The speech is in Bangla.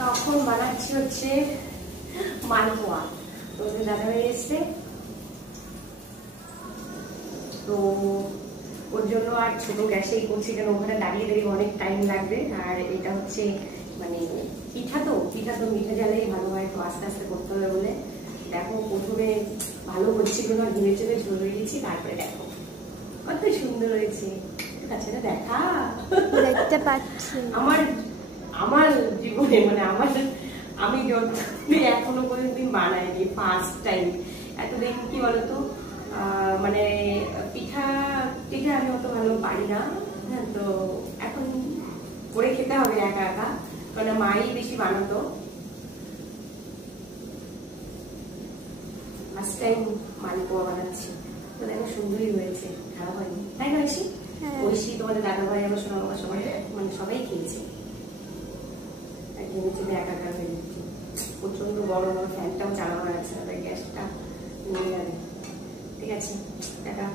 তখন বানাচ্ছি হচ্ছে মালপোয়া। তো দাদা ভাই এসছে, তো ওর জন্য আর ছোট গ্যাসেই করছি, কারণ ওখানে দাঁড়িয়ে দাঁড়িয়ে অনেক টাইম লাগবে। আর এটা হচ্ছে মানে পিঠা তো মিঠা জালেই ভালো হয়, তো আস্তে আস্তে করতে হবে বলে দেখো প্রথমে ভালো হচ্ছিল না, ঘিরে চলে ঝোল দিয়েছি, তারপরে দেখো কত সুন্দর হয়েছে। আচ্ছা দেখা দেখতে পাচ্ছি আমার জীবনে মানে আমি এখনো কোনোদিন বানাইনি, ফার্স্ট টাইম। এতদিন কি বলতো মানে পিঠা আমি অত ভালো পারি না, হ্যাঁ, তো এখন করে খেতে হবে একা একা, কারণ মাই বেশি বানাতো। ফার্স্ট টাইম মালপোয়া বানাচ্ছি, তো দেখো সুন্দরই হয়েছে, খারাপ হয়নি, তাই না ঐশী? ঐশী, তোমাদের দাদা ভাই, আমার সোনা বাবা, সবাই মানে সবাই খেয়েছে। একা একা হয়ে যাচ্ছে, প্রচন্ড গরম, ফ্যানটাও চালানো আছে, গ্যাসটা নিয়ে যাবে। ঠিক আছে, টাটা।